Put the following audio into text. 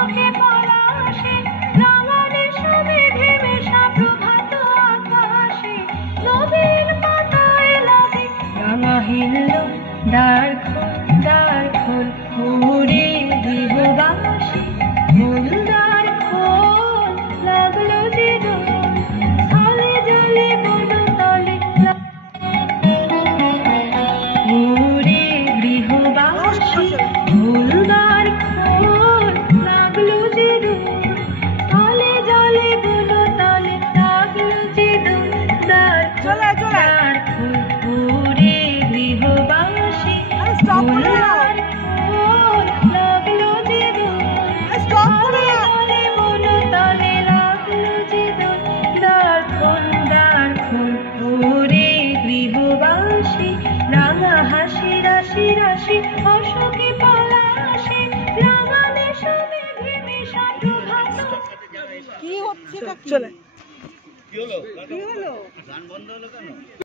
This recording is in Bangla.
অশোকে পলাশে রাঙানে সমেঘে মেশা প্রভাত আকাশে নবীন পাতায় লাগে রাঙা হিল্ল দ্বার খোল ওরে গৃহবাসী খোল দ্বার খোল লাগলো যে দোল স্থলে জলে বনতলে ওরে গৃহবাসী খোল দ্বার খোল লাগলো যে দোল স্থলে জলে বনতলে লাগলো যে দোল দ্বার খোল ওরে গৃহবাসী খোল দ্বার খোল লাগলো যে দোল স্থলে জলে বনতলে লাগলো যে দোল দ্বার খোল ওরে গৃহবাসী রাঙা হাসি রাশি রাশি অশোকে পলাশে রাঙানে সমেঘে মেশা প্রভাত। কি হচ্ছে? চলে কি হলো? গান বন্ধ হলো কেন?